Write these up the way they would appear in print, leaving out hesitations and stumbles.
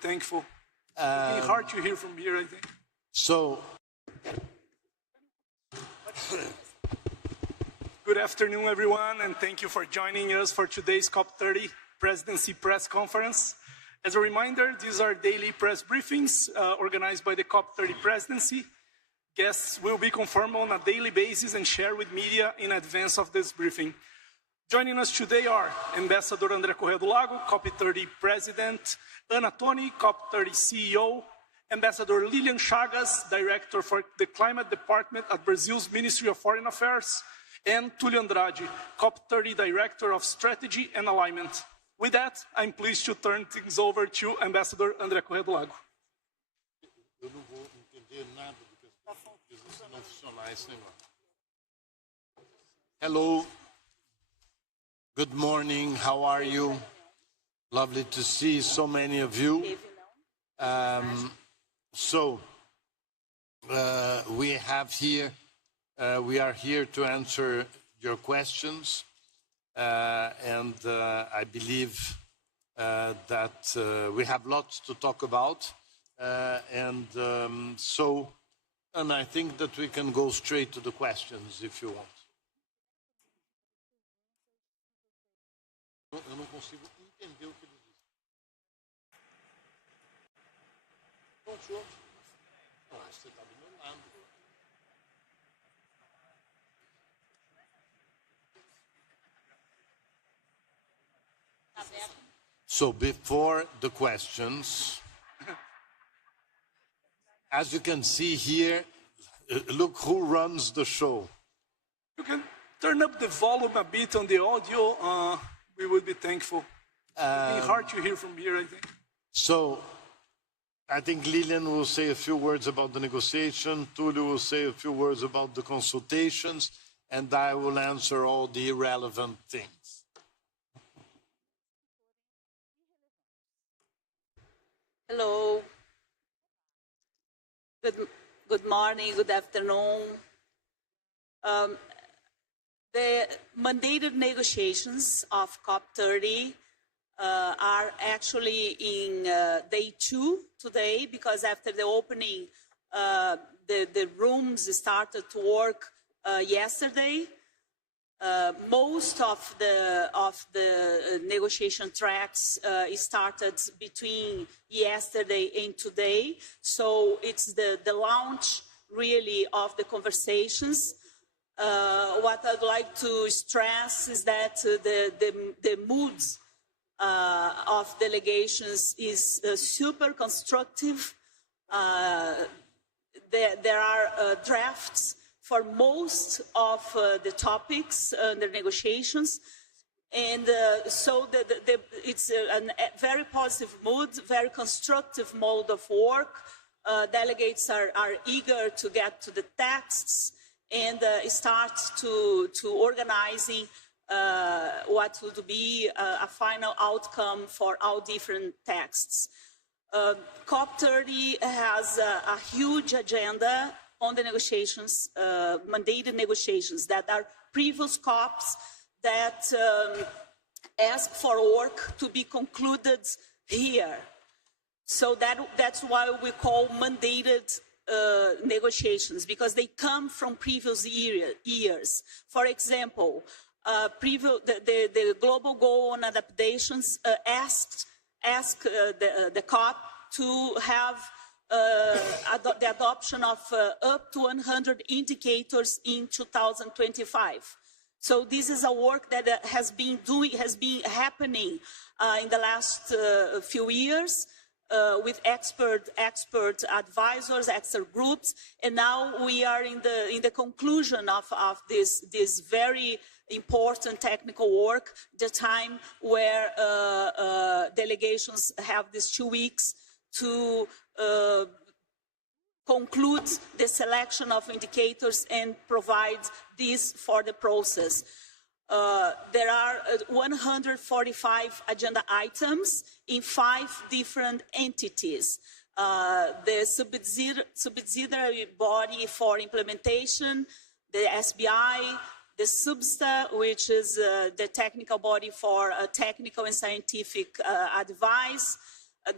thankful. It's hard to hear from here, I think. So, good afternoon, everyone, and thank you for joining us for today's COP30 Presidency Press Conference. As a reminder, these are daily press briefings organized by the COP30 Presidency. Guests will be confirmed on a daily basis and shared with media in advance of this briefing. Joining us today are Ambassador André Corrêa do Lago, COP30 President, Ana Toni, COP30 CEO, Ambassador Lilian Chagas, Director for the Climate Department at Brazil's Ministry of Foreign Affairs, and Tulio Andrade, COP30 Director of Strategy and Alignment. With that, I'm pleased to turn things over to Ambassador André Corrêa do Lago. Eu não vou entender nada do que não funcionar esse negócio. Hello. Good morning. How are you? Lovely to see so many of you. We are here to answer your questions, and I believe that we have lots to talk about, and I think that we can go straight to the questions if you want. Eu não consigo entender o que ele diz. Não, senhor. Não, você está do meu lado. So before the questions, as you can see here, look who runs the show. You can turn up the volume a bit on the audio. We would be thankful. It's hard to hear from here, I think. So, I think Lilian will say a few words about the negotiation, Tulio will say a few words about the consultations, and I will answer all the irrelevant things. Hello. Good morning, good afternoon. The mandated negotiations of COP30 are actually in day 2 today, because after the opening, the rooms started to work yesterday. Most of the negotiation tracks started between yesterday and today, so it's the launch really of the conversations. What I'd like to stress is that the moods of delegations is super constructive. There are drafts for most of the topics under negotiations, and so it's a very positive mood, very constructive mode of work. Delegates are eager to get to the texts and start to organizing what would be a final outcome for all different texts. COP30 has a huge agenda on the negotiations, mandated negotiations, that are previous COPs that ask for work to be concluded here. So that's why we call mandated negotiations, because they come from previous years. For example, the Global Goal on Adaptations asked the COP to have the adoption of up to 100 indicators in 2025. So this is a work that has been happening in the last few years with expert advisors, expert groups, and now we are in the conclusion of this very important technical work, the time where delegations have these 2 weeks to conclude the selection of indicators and provide this for the process. There are 145 agenda items in 5 different entities. The subsidiary body for implementation, the SBI, the SUBSTA, which is the technical body for technical and scientific advice,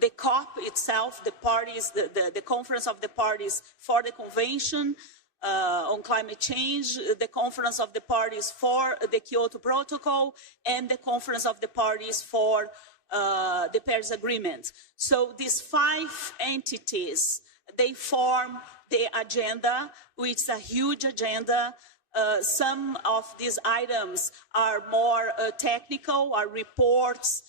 the COP itself, the parties, the Conference of the Parties for the Convention on Climate Change, the Conference of the Parties for the Kyoto Protocol, and the Conference of the Parties for the Paris Agreement. So these 5 entities, they form the agenda, which is a huge agenda. Some of these items are more technical, are reports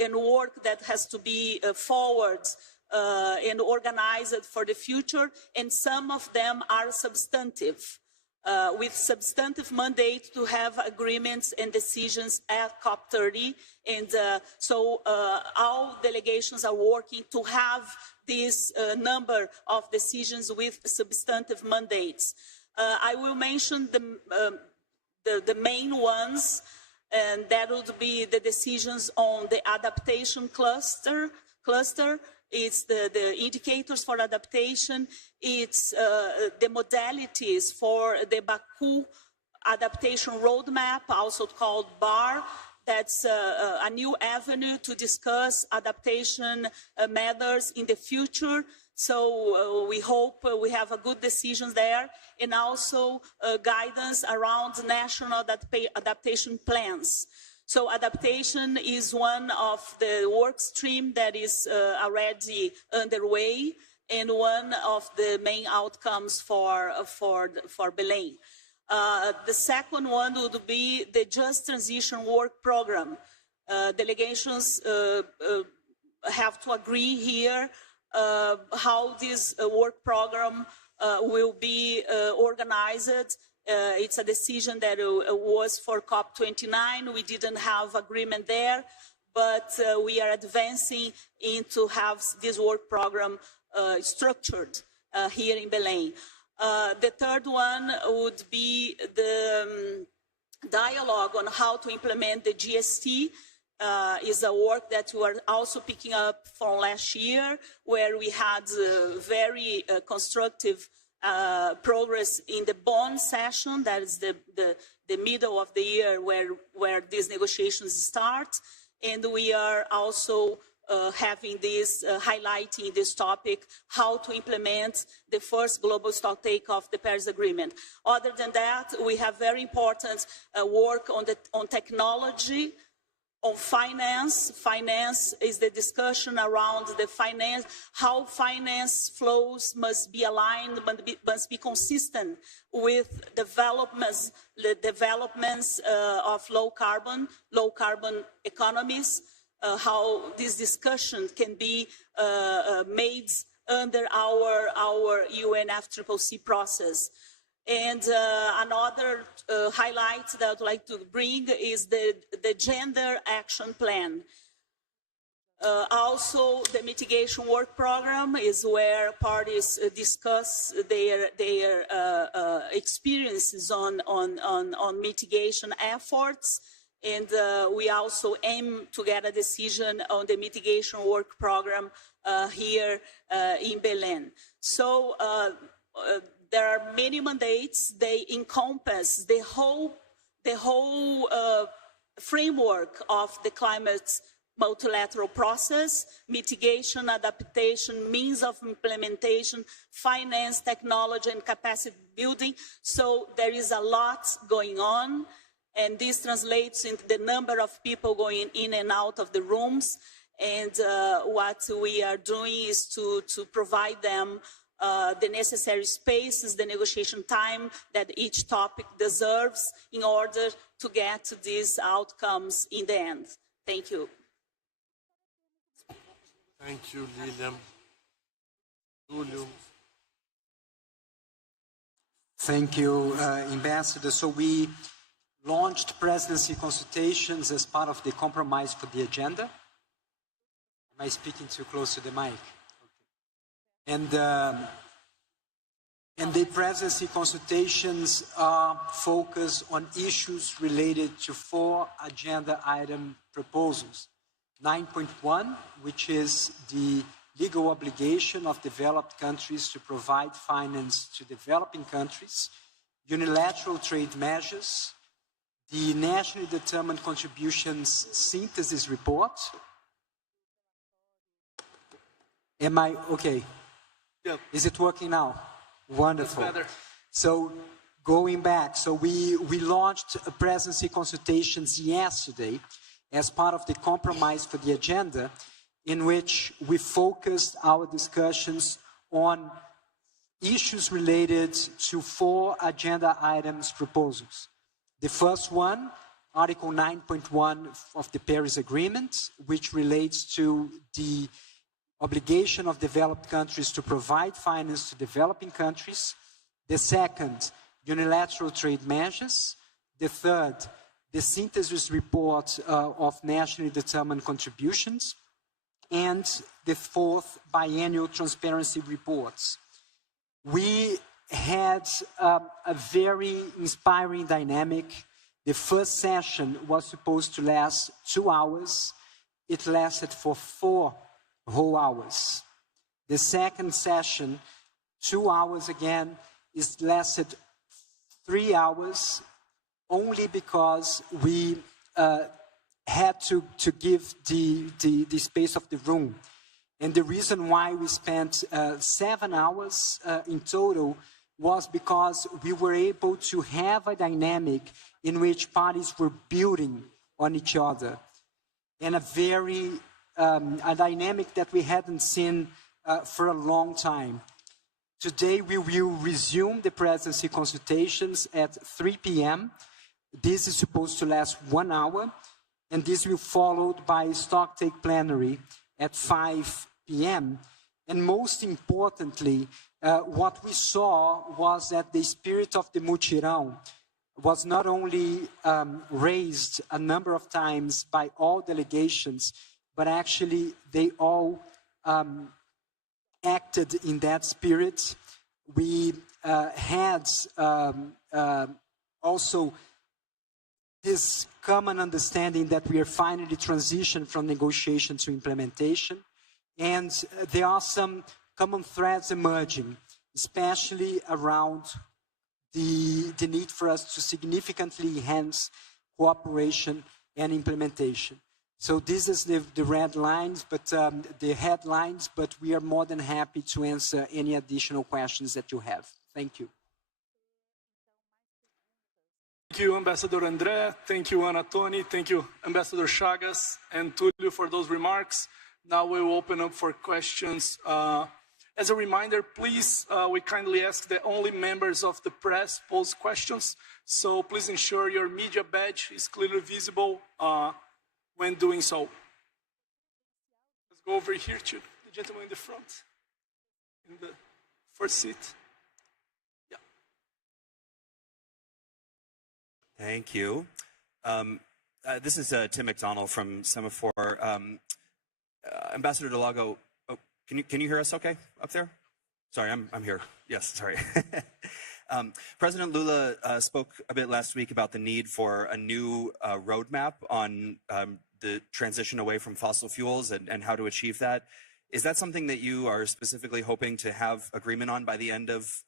and work that has to be forwarded and organized for the future, and some of them are substantive, with substantive mandate to have agreements and decisions at COP30. And so all delegations are working to have this number of decisions with substantive mandates. I will mention the main ones, and that would be the decisions on the adaptation cluster. It's the indicators for adaptation. It's the modalities for the Baku adaptation roadmap, also called BAR. That's a new avenue to discuss adaptation matters in the future. So we hope we have a good decisions there, and also guidance around national adaptation plans. So adaptation is one of the work stream that is already underway, and one of the main outcomes for Belém. The second one would be the Just Transition Work Program. Delegations have to agree here how this work program will be organized. It's a decision that was for COP29. We didn't have agreement there, but we are advancing into have this work program structured here in Belém. The third one would be the dialogue on how to implement the GST. Is a work that we are also picking up from last year, where we had very constructive progress in the Bonn session. That is the middle of the year where these negotiations start. And we are also having this, highlighting this topic, how to implement the first global stocktake of the Paris Agreement. Other than that, we have very important work on technology, on finance. Finance is the discussion around the finance, how finance flows must be aligned, must be consistent with developments of low carbon economies, how this discussion can be made under our UNFCCC process. And another highlight that I'd like to bring is the Gender Action Plan. Also, the mitigation work program is where parties discuss their experiences on mitigation efforts. And we also aim to get a decision on the mitigation work program here in Belém. So there are many mandates. They encompass the whole framework of the climate multilateral process: mitigation, adaptation, means of implementation, finance, technology, and capacity building. So there is a lot going on, and this translates into the number of people going in and out of the rooms. And what we are doing is to provide them the necessary spaces, the negotiation time that each topic deserves in order to get to these outcomes in the end. Thank you. Thank you, Lilian. Julio. Thank you, Ambassador. So we launched presidency consultations as part of the compromise for the agenda. Am I speaking too close to the mic? Okay. And the presidency consultations are focused on issues related to 4 agenda item proposals. 9.1, which is the legal obligation of developed countries to provide finance to developing countries, unilateral trade measures, the nationally determined contributions synthesis report, Am I okay? Yeah. Is it working now? Wonderful. Better. So going back, so we launched presidency consultations yesterday as part of the compromise for the agenda, in which we focused our discussions on issues related to 4 agenda items proposals. The first one, Article 9.1 of the Paris Agreement, which relates to the obligation of developed countries to provide finance to developing countries. The second, unilateral trade measures. The third, the synthesis report of nationally determined contributions. And the fourth, biennial transparency reports. We had a very inspiring dynamic. The first session was supposed to last 2 hours. It lasted for 4 whole hours. The second session, 2 hours again, is lasted 3 hours, only because we had to give the space of the room. And the reason why we spent 7 hours in total was because we were able to have a dynamic in which parties were building on each other. And a dynamic that we hadn't seen for a long time. Today we will resume the presidency consultations at 3 p.m. This is supposed to last 1 hour, and this will be followed by a stocktake plenary at 5 p.m. And most importantly, what we saw was that the spirit of the mutirão was not only raised a number of times by all delegations, but actually they all acted in that spirit. We had also this common understanding that we are finally transitioned from negotiation to implementation. And there are some common threads emerging, especially around the need for us to significantly enhance cooperation and implementation. So this is the red lines, but the headlines, but we are more than happy to answer any additional questions that you have. Thank you. Thank you, Ambassador André. Thank you, Ana Toni. Thank you, Ambassador Chagas and Tulio for those remarks. Now we will open up for questions. As a reminder, please, we kindly ask that only members of the press pose questions. So please ensure your media badge is clearly visible when doing so. Let's go over here to the gentleman in the front, in the first seat. Yeah. Thank you. This is Tim McDonald from Semaphore. Ambassador Delago, can you hear us okay up there? Sorry, I'm here. Yes, sorry. President Lula spoke a bit last week about the need for a new roadmap on the transition away from fossil fuels and how to achieve that. Is that something that you are specifically hoping to have agreement on by the end of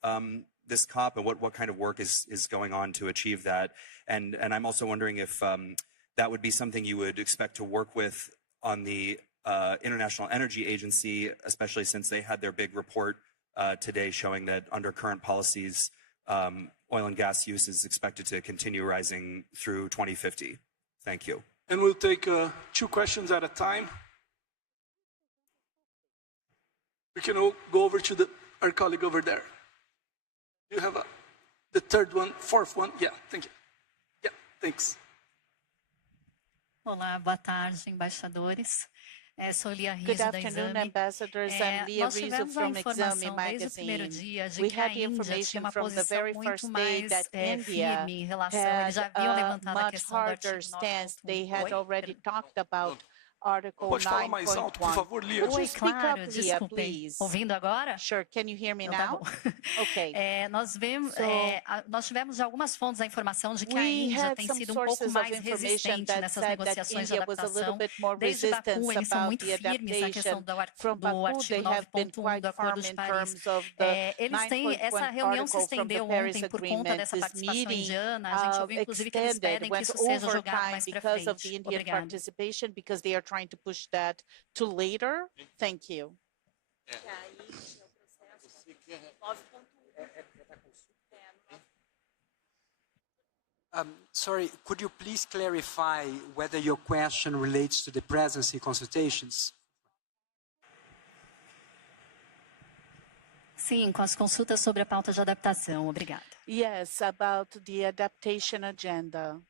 this COP, and what kind of work is going on to achieve that? And I'm also wondering if that would be something you would expect to work with on the International Energy Agency, especially since they had their big report today showing that under current policies, oil and gas use is expected to continue rising through 2050. Thank you. And we'll take 2 questions at a time. We can go over to our colleague over there. You have the third one, fourth one. Yeah, thank you. Yeah, thanks. Olá, boa tarde, embaixadores. Sou Lia Good Rizzo da afternoon, Exame. ambassadors. I'm Lia Nós Rizzo tivemos a from Exame informação desde o primeiro magazine. dia de We que a had the Índia tinha information uma from the posição very muito first day mais that India firme em relação. had Eles já haviam a levantado a much questão do harder artigo stance. They had 9.1. already talked about Article Pode falar mais alto, por 9.1. favor, Lia? Would you Oi, speak claro, up, Lia, desculpem. please? Ouvindo agora? Sure, can you hear me Então tá now? bom. Okay. Nós tivemos de algumas fontes a informação de que a We Índia had tem some sido pouco sources of mais information resistente that nessas said that negociações de India was a little adaptação. bit more Desde Baku, resistant eles são about muito the firmes na questão adaptation. From do Baku, artigo they have been 9.1 quite do Acordo firm de in Paris. terms of the Eles têm, essa 9.1 reunião se article from the estendeu Paris ontem por conta Agreement. dessa This participação meeting indiana. A gente ouviu, inclusive, que eles extended, pedem que went isso seja over jogado time mais para because of the frente. Indian Obrigada. participation, because they are trying to push that to later. Thank you. Sorry, could you please clarify whether your question relates to the presidency consultations? Sim, com as consultas sobre a pauta de adaptação. Obrigada. Yes, about the adaptation agenda.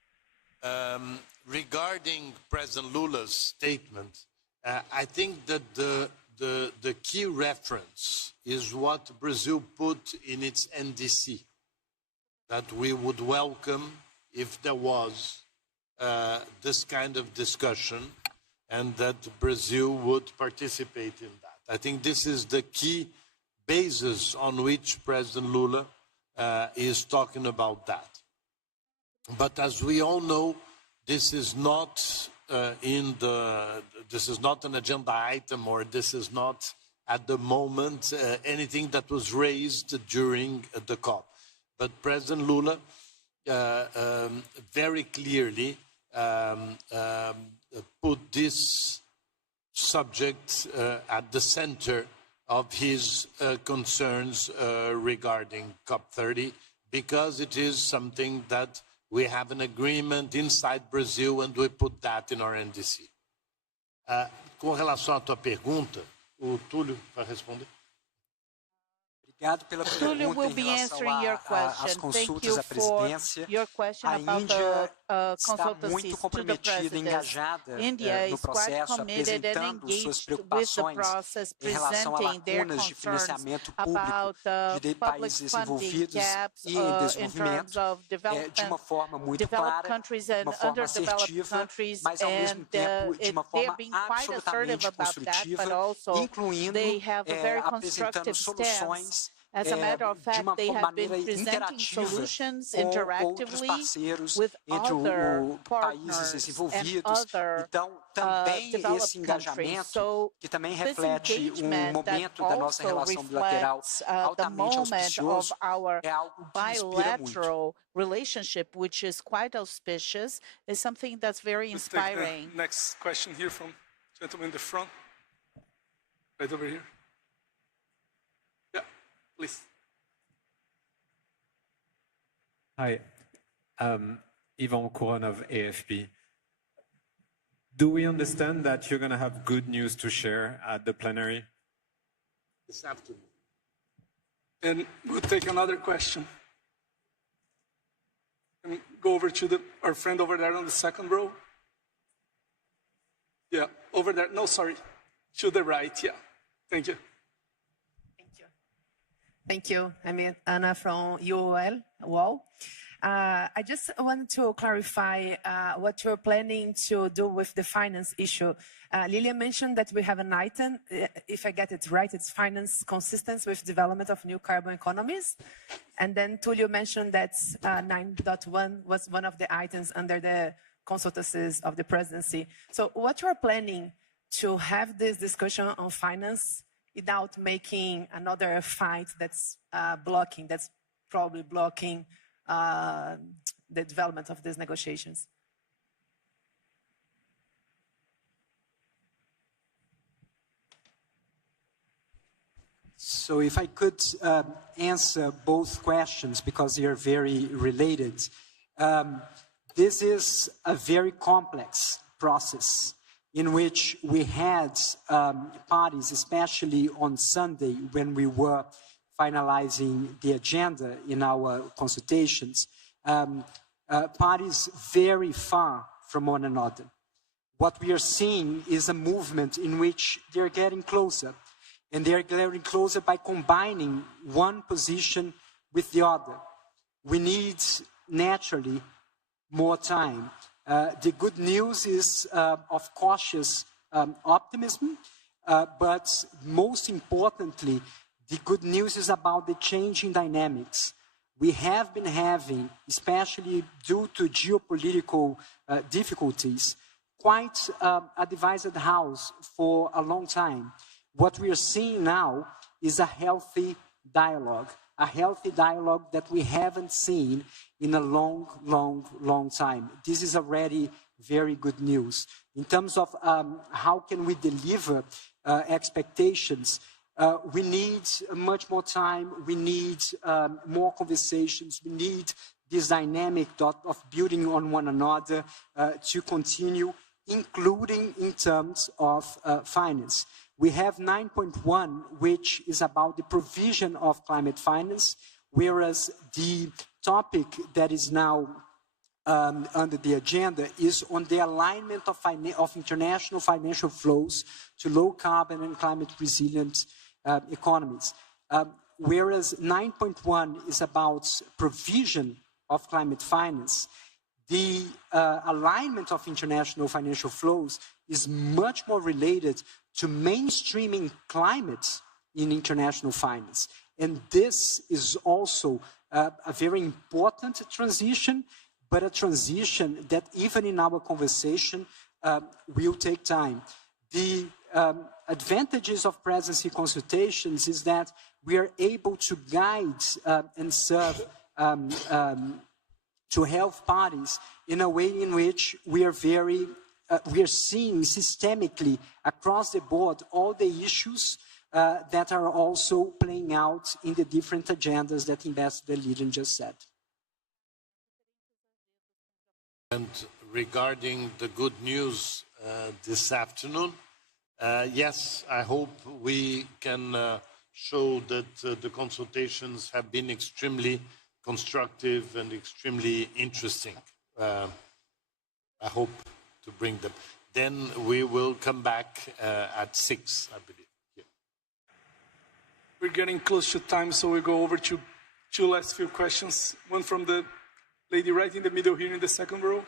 Regarding President Lula's statement, I think that the key reference is what Brazil put in its NDC, that we would welcome if there was this kind of discussion and that Brazil would participate in that. I think this is the key basis on which President Lula is talking about that. But as we all know, this is not this is not an agenda item, or this is not at the moment anything that was raised during the COP. But President Lula very clearly put this subject at the center of his concerns regarding COP30, because it is something that we have an agreement inside Brazil and we put that in our NDC. Com relação à tua pergunta, o Túlio vai responder. Obrigado pela Tulio pergunta will em be relação answering your às question. Thank consultas you à for presidência. your question A about Índia the está consultancies muito to the comprometida e president. engajada India no is quite processo, committed and apresentando suas engaged with the preocupações process, em relação a presenting their lacunas de concerns financiamento público about de public países funding desenvolvidos gaps e em in terms desenvolvimento, of de uma forma muito developed clara, countries de and uma forma underdeveloped assertiva, countries, mas ao mesmo tempo de uma they're forma being quite assertive absolutamente about that, but construtiva, also incluindo they have a very apresentando constructive stance. soluções As a matter of de fact, uma they have been maneira presenting interativa solutions com outros interactively parceiros with entre other países partners and desenvolvidos. other Então, também developed esse countries. engajamento, So que também this reflete engagement momento that da nossa also relação bilateral reflects the altamente moment auspicioso, of our é algo que inspira muito. bilateral relationship, which is quite auspicious, is something that's very Let's take inspiring. the next question here from gentleman in the front, right over here. Yeah, please. Hi, Yvon Couron of AFP. Do we understand that you're going to have good news to share at the plenary? This afternoon. And we'll take another question. Can we go over to our friend over there on the second row? Yeah, over there. No, sorry. To the right, yeah. Thank you. Thank you. I'm Anna from UOL. I just want to clarify what you're planning to do with the finance issue. Lilia mentioned that we have an item, if I get it right, it's finance consistent with development of new carbon economies. And then Tulio mentioned that 9.1 was one of the items under the consultancies of the presidency. So what you're planning to have this discussion on finance without making another fight that's probably blocking the development of these negotiations? So if I could answer both questions, because they are very related. This is a very complex process in which we had parties, especially on Sunday when we were finalizing the agenda in our consultations, parties very far from one another. What we are seeing is a movement in which they're getting closer, and they're getting closer by combining one position with the other. We need, naturally, more time. The good news is of cautious optimism, but most importantly, the good news is about the changing dynamics. We have been having, especially due to geopolitical difficulties, quite a divided house for a long time. What we are seeing now is a healthy dialogue that we haven't seen in a long, long, long time. This is already very good news. In terms of how can we deliver expectations, We need much more time. We need more conversations. We need this dynamic of building on one another to continue, including in terms of finance. We have 9.1, which is about the provision of climate finance, whereas the topic that is now under the agenda is on the alignment of international financial flows to low carbon and climate resilient economies. Whereas 9.1 is about provision of climate finance, the alignment of international financial flows is much more related to mainstreaming climate in international finance. And this is also a very important transition, but a transition that even in our conversation will take time. The advantages of presidency consultations is that we are able to guide and serve to health parties in a way in which we are seeing systemically across the board all the issues that are also playing out in the different agendas that Ambassador Lilian just said. And regarding the good news this afternoon, yes, I hope we can show that the consultations have been extremely constructive and extremely interesting. I hope to bring them. Then we will come back at 6, I believe. Yeah. We're getting close to time, so we'll go over to two last few questions. One from the lady right in the middle here in the second row.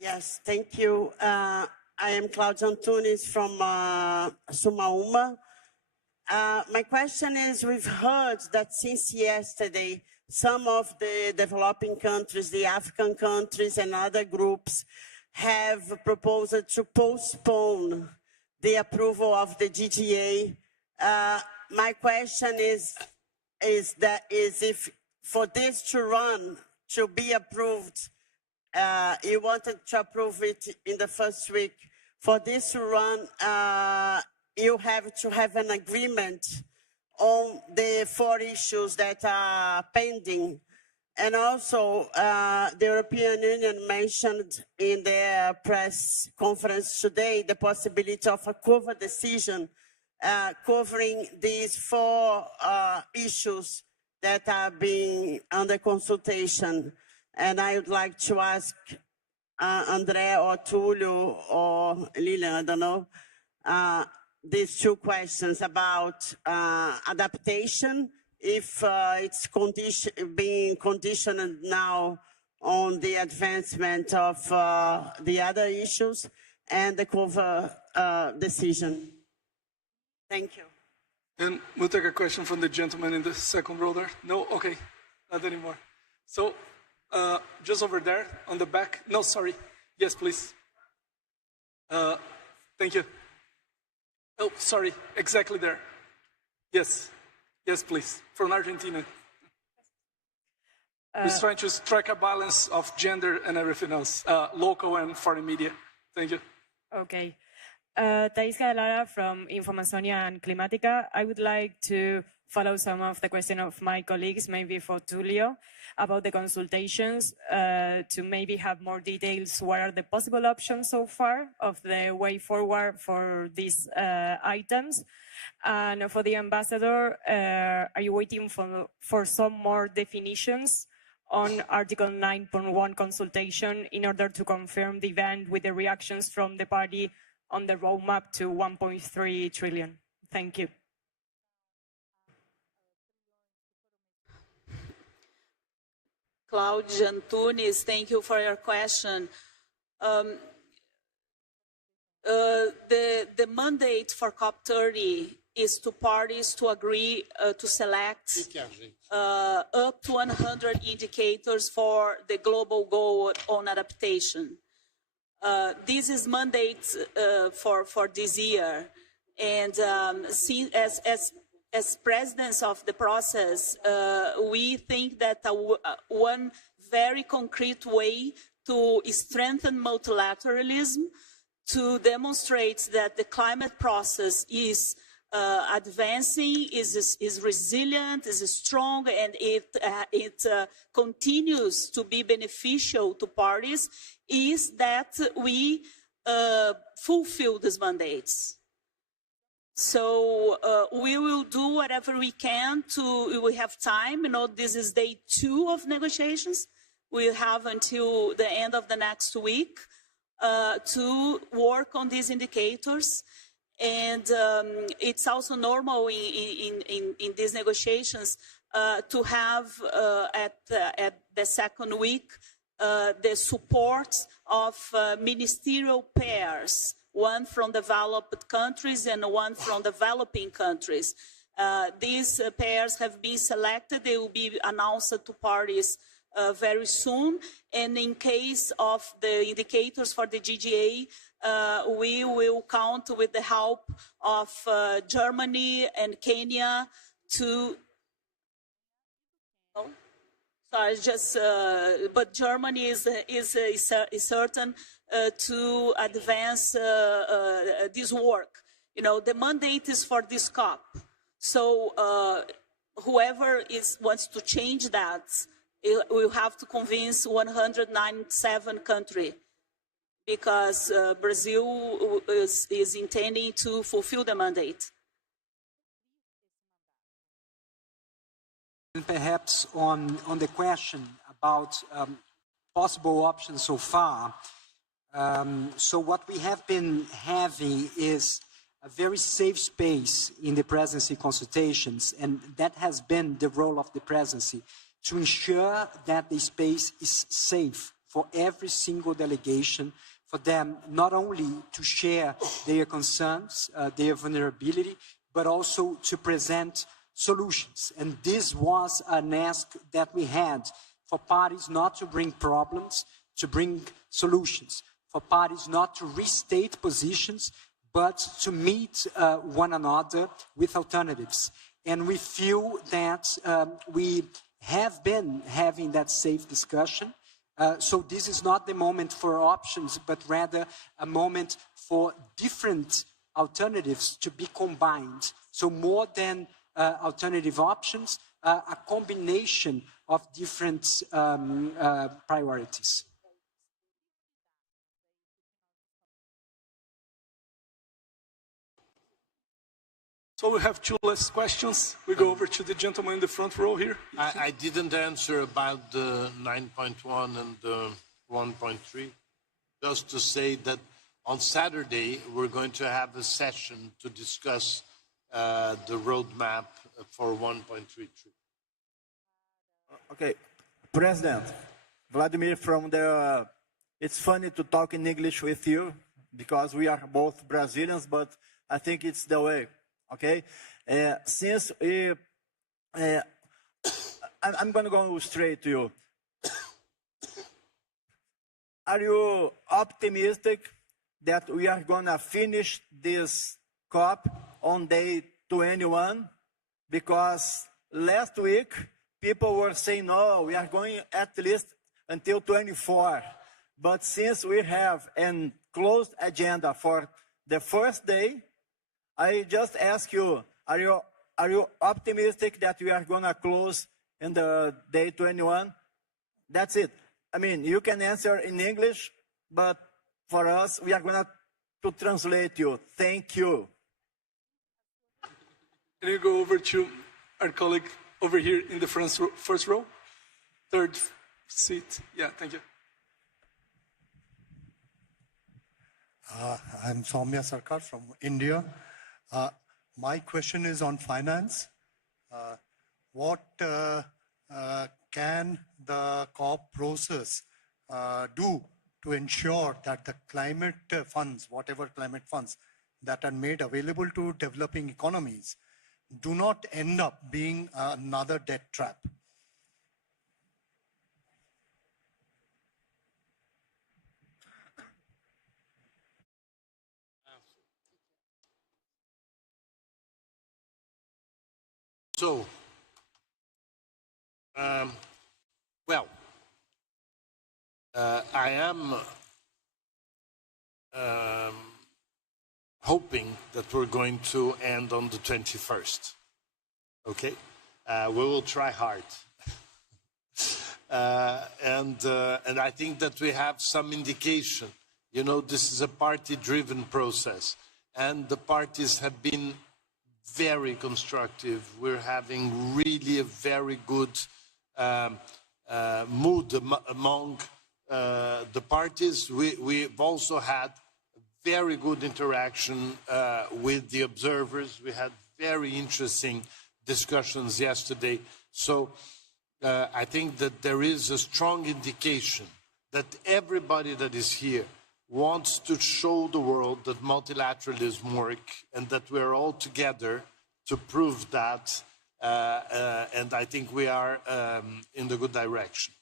Yes, thank you. I am Claudia Antunes from Sumaúma. My question is, we've heard that since yesterday, some of the developing countries, the African countries and other groups have proposed to postpone the approval of the GGA. My question is if for this to be approved, you wanted to approve it in the first week. For this to run, you have to have an agreement on the 4 issues that are pending. And also, the European Union mentioned in their press conference today the possibility of a cover decision covering these 4 issues that are being under consultation. And I would like to ask André or Tulio or Lilian, I don't know, these 2 questions about adaptation, if it's being conditioned now on the advancement of the other issues, and the cover decision. Thank you. And we'll take a question from the gentleman in the second row there. No? Okay, not anymore. So, just over there on the back. No, sorry. Yes, please. Thank you. Oh, sorry. Exactly there. Yes. Yes, please. From Argentina. He's trying to strike a balance of gender and everything else, local and foreign media. Thank you. Okay. Thais Galara from Infomasonia and Climatica. I would like to follow some of the questions of my colleagues, maybe for Tulio, about the consultations, to maybe have more details. What are the possible options so far of the way forward for these items? And for the ambassador, are you waiting for some more definitions on Article 9.1 consultation in order to confirm the event with the reactions from the party on the roadmap to 1.3 trillion? Thank you. Claudia Antunes, thank you for your question. The mandate for COP30 is to parties to agree to select up to 100 indicators for the global goal on adaptation. This is mandate for this year, and as presidents of the process, we think that one very concrete way to strengthen multilateralism to demonstrate that the climate process is advancing, is resilient, is strong, and it continues to be beneficial to parties, is that we fulfill these mandates. So we will do whatever we can we have time, this is day 2 of negotiations. We have until the end of the next week to work on these indicators. And it's also normal in these negotiations to have at the second week the support of ministerial pairs, one from developed countries and one from developing countries. These pairs have been selected. They will be announced to parties very soon. And in case of the indicators for the GGA, we will count with the help of Germany and Kenya to. Sorry, but Germany is certain to advance this work. The mandate is for this COP. So whoever wants to change that, will have to convince 197 countries, because Brazil is intending to fulfill the mandate. And perhaps on the question about possible options so far, so what we have been having is a very safe space in the presidency consultations, and that has been the role of the presidency, to ensure that the space is safe for every single delegation, for them not only to share their concerns, their vulnerability, but also to present solutions. And this was an ask that we had for parties not to bring problems, to bring solutions, for parties not to restate positions, but to meet one another with alternatives. And we feel that we have been having that safe discussion. So this is not the moment for options, but rather a moment for different alternatives to be combined. So more than alternative options, a combination of different priorities. So we have 2 last questions. We go over to the gentleman in the front row here. I didn't answer about the 9.1 and the 1.3. Just to say that on Saturday, we're going to have a session to discuss the roadmap for 1.33. Okay, President Vladimir from the, it's funny to talk in English with you because we are both Brazilians, but I think it's the way, okay? Since we, I'm gonna go straight to you. Are you optimistic that we are gonna finish this COP on day 21? Because last week, people were saying, no, we are going at least until 24. But since we have a closed agenda for the first day, I just ask you, are you optimistic that we are going to close in the day 21? That's it. I mean, you can answer in English, but for us, we are going to translate you. Thank you. Can you go over to our colleague over here in the first row? Third seat. Yeah, thank you. I'm Soumya Sarkar from India. My question is on finance. What can the COP process do to ensure that the climate funds, whatever climate funds that are made available to developing economies, do not end up being another debt trap? So, well, I am hoping that we're going to end on the 21st. Okay? We will try hard. And I think that we have some indication. You know, this is a party-driven process, and the parties have been very constructive. We're having really a very good mood among the parties. We've also had very good interaction with the observers. We had very interesting discussions yesterday. So I think that there is a strong indication that everybody that is here wants to show the world that multilateralism works and that we're all together to prove that. And I think we are in the good direction.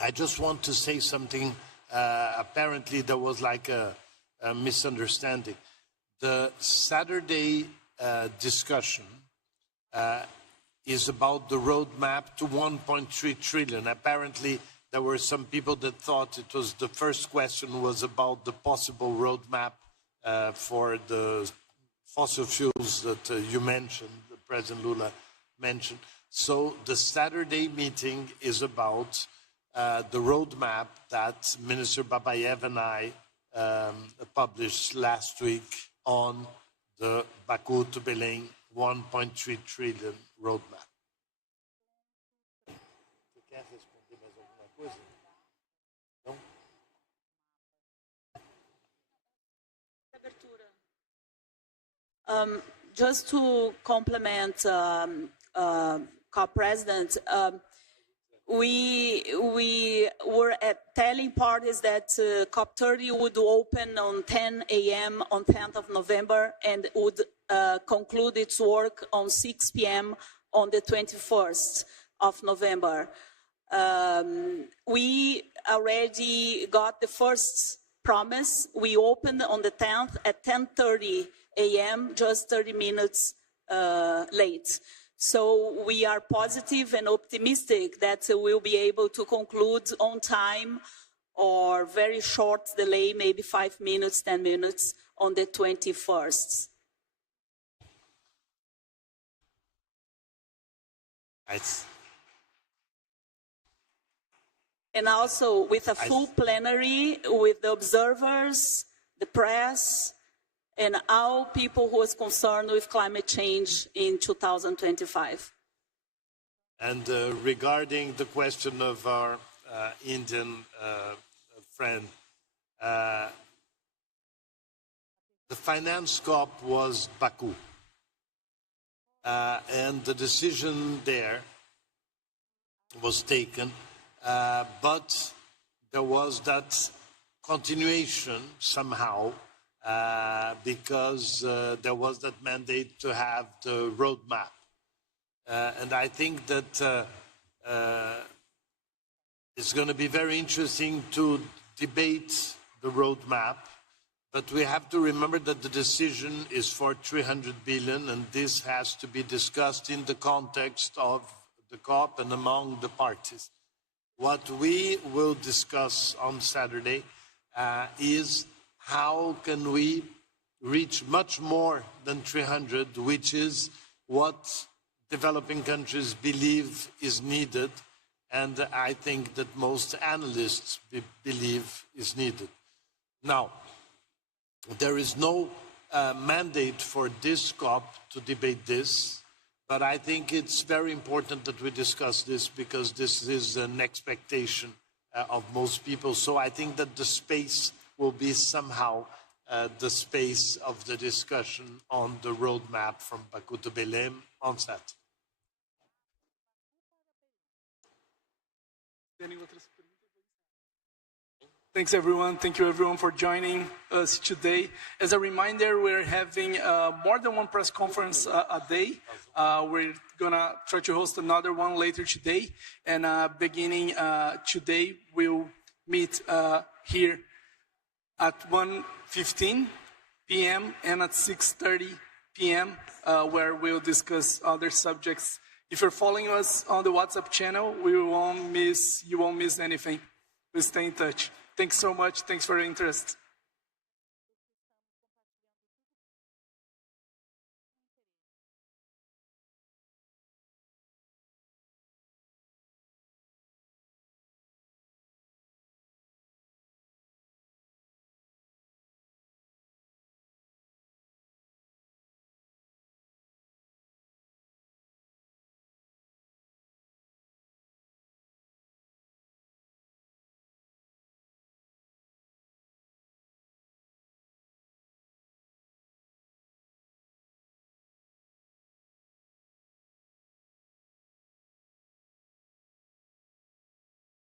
I just want to say something. Apparently there was like a misunderstanding. The Saturday discussion is about the roadmap to 1.3 trillion. Apparently there were some people that thought it was the first question was about the possible roadmap for the fossil fuels that you mentioned, President Lula mentioned. So the Saturday meeting is about the roadmap that Minister Babayev and I published last week on the Baku to Belém 1.3 trillion roadmap. Just to complement co-president, we were telling parties that COP30 would open on 10 a.m. on 10th of November and would conclude its work on 6 p.m. on the 21st of November. We already got the first promise. We opened on the 10th at 10:30 a.m., just 30 minutes late. So we are positive and optimistic that we'll be able to conclude on time or very short delay, maybe 5 minutes, 10 minutes on the 21st. And also with a full plenary, with the observers, the press, and all people who is concerned with climate change in 2025. And regarding the question of our Indian friend, the finance COP was Baku. And the decision there was taken, but there was that continuation somehow because there was that mandate to have the roadmap. And I think that it's going to be very interesting to debate the roadmap, but we have to remember that the decision is for 300 billion, and this has to be discussed in the context of the COP and among the parties. What we will discuss on Saturday is how can we reach much more than 300, which is what developing countries believe is needed, and I think that most analysts believe is needed. Now, there is no mandate for this COP to debate this, but I think it's very important that we discuss this because this is an expectation of most people. So I think that the space will be somehow the space of the discussion on the roadmap from Baku to Belém on Saturday. Thanks, everyone. Thank you, everyone, for joining us today. As a reminder, we're having more than one press conference a day. We're going to try to host another one later today. And beginning today, we'll meet here at 1:15 p.m. and at 6:30 p.m., where we'll discuss other subjects. If you're following us on the WhatsApp channel, you won't miss anything. We'll stay in touch. Thanks so much. Thanks for your interest.